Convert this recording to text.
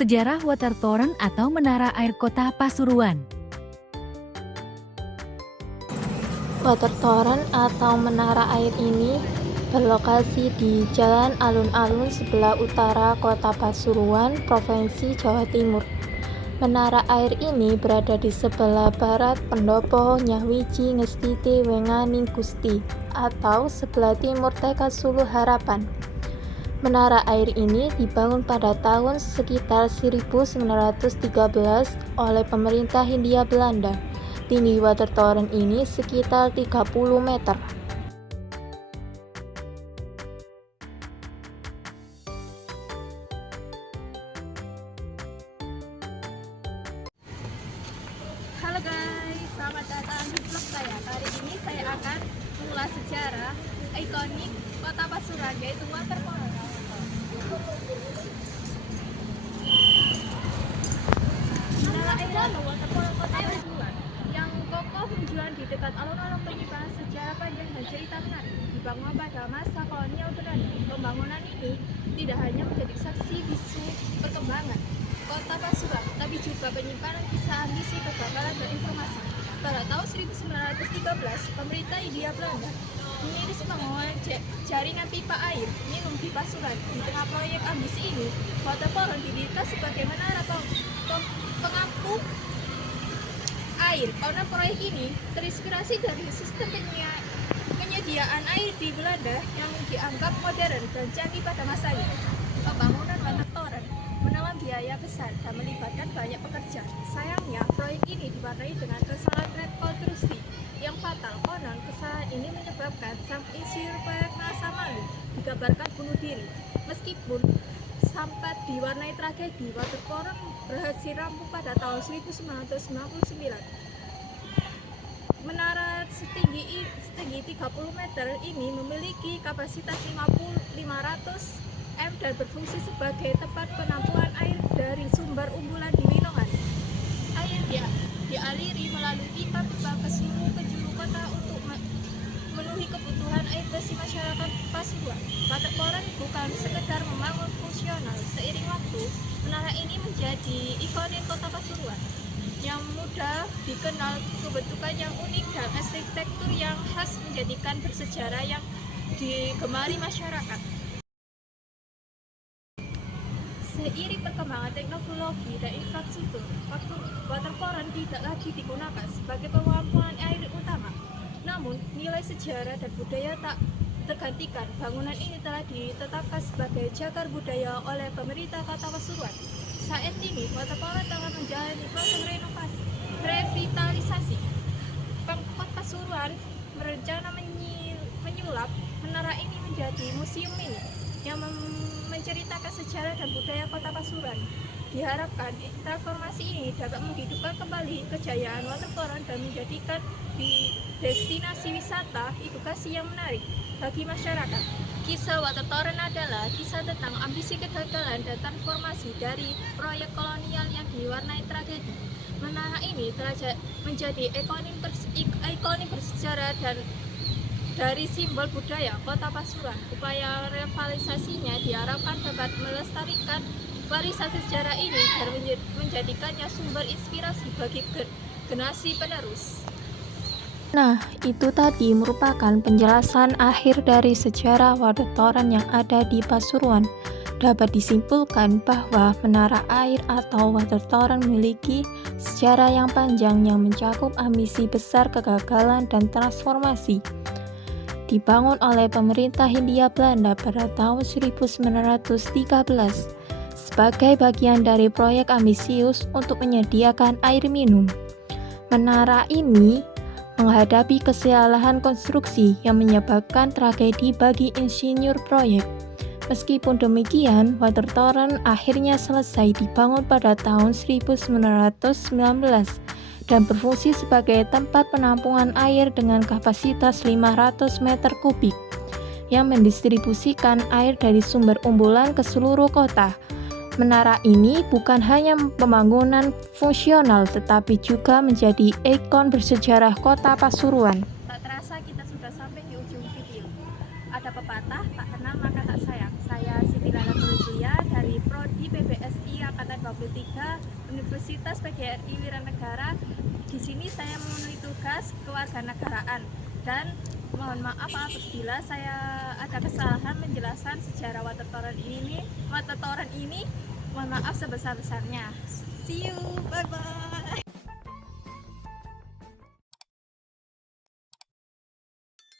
Sejarah Water Toren atau Menara Air Kota Pasuruan. Water Toren atau menara air ini berlokasi di Jalan Alun-Alun sebelah utara Kota Pasuruan, Provinsi Jawa Timur. Menara air ini berada di sebelah barat Pendopo Nyawiji Ngestiti Wenganing Gusti atau sebelah timur TK Sulu Harapan. Menara air ini dibangun pada tahun sekitar 1913 oleh pemerintah Hindia Belanda. Tinggi water toren ini sekitar 30 meter. Halo guys, selamat datang di vlog saya. Kali ini saya akan mengulas sejarah ikonik Kota Pasuruan, yaitu Water Toren. Menara air atau Water Toren Kota Pasuruan yang kokoh menjulang di dekat alun-alun penyimpanan sejarah panjang dan cerita menarik. Dibangun pada masa kolonial Belanda, pembangunan ini tidak hanya menjadi saksi bisu perkembangan Kota Pasuruan, tapi juga penyimpanan kisah ambisi, kegagalan, dan informasi. Pada tahun 1913, pemerintah Hindia Belanda mengiris pembangunan jaringan pipa air minum di Pasuruan. Di tengah proyek ambisi ini, Water Toren didirikan sebagai menara pengampu air. Karena proyek ini terinspirasi dari sistem penyediaan air di Belanda yang dianggap modern dan canggih pada masanya. Pembangunan Water Toren menelan biaya besar dan melibatkan banyak pekerja. Sayangnya, proyek ini diwarnai dengan kesalahan rekonstruksi yang fatal. Konon, kesalahan ini menyebabkan sang insinyur proyek merasa malu, digambarkan bunuh diri. Meskipun sampai diwarnai tragedi, Water Toren berhasil rampung pada tahun 1999. Menara setinggi 30 meter ini memiliki kapasitas 500 M dan berfungsi sebagai tempat penampungan air dari sumber unggulan di Winongan. Air dialiri melalui pipa-pipa ke seluruh penjuru kota untuk memenuhi kebutuhan air bersih masyarakat Pasuruan. Water Toren bukan sekedar membangun fungsional. Seiring waktu, menara ini menjadi ikonik kota Pasuruan yang mudah dikenal, kebentukan yang unik dan arsitektur yang khas menjadikan bersejarah yang digemari masyarakat. Seiring perkembangan teknologi dan infrastruktur, Water Toren tidak lagi digunakan sebagai penampungan air utama. Namun, nilai sejarah dan budaya tak tergantikan. Bangunan ini telah ditetapkan sebagai cagar budaya oleh pemerintah Kota Pasuruan. Saat ini, Water Toren telah menjalani proses revitalisasi. Pemkot Pasuruan berencana menyulap menara ini menjadi museum mini yang menceritakan sejarah dan budaya Kota Pasuruan. Diharapkan transformasi ini dapat menghidupkan kembali kejayaan Water Toren dan menjadikan destinasi wisata edukasi yang menarik bagi masyarakat. Kisah Water Toren adalah kisah tentang ambisi, kegagalan, dan transformasi dari proyek kolonial yang diwarnai tragedi. Menara ini telah menjadi ikonik bersejarah dan dari simbol budaya Kota Pasuruan. Upaya revitalisasinya diharapkan dapat melestarikan warisan sejarah ini dan menjadikannya sumber inspirasi bagi generasi penerus. Nah, itu tadi merupakan penjelasan akhir dari sejarah Water Toren yang ada di Pasuruan. Dapat disimpulkan bahwa menara air atau Water Toren memiliki sejarah yang panjang yang mencakup ambisi besar, kegagalan, dan transformasi. Dibangun oleh pemerintah Hindia Belanda pada tahun 1913 sebagai bagian dari proyek ambisius untuk menyediakan air minum. Menara ini menghadapi kesalahan konstruksi yang menyebabkan tragedi bagi insinyur proyek. Meskipun demikian, Water Toren akhirnya selesai dibangun pada tahun 1919 dan berfungsi sebagai tempat penampungan air dengan kapasitas 500 meter kubik yang mendistribusikan air dari sumber umbulan ke seluruh kota. Menara ini bukan hanya pembangunan fungsional tetapi juga menjadi ikon bersejarah Kota Pasuruan. Tak terasa kita sudah sampai di ujung video. Ada pepatah, tak kenal maka tak sayang. Saya Siti Lala Tulujaya dari Prodi PBSI Angkatan 2023 Universitas PGRI Wiranegara. Di sini saya memenuhi tugas kewarganegaraan dan mohon maaf apabila saya ada kesalahan menjelaskan sejarah watertoren ini. Mohon maaf sebesar-besarnya. See you, bye bye.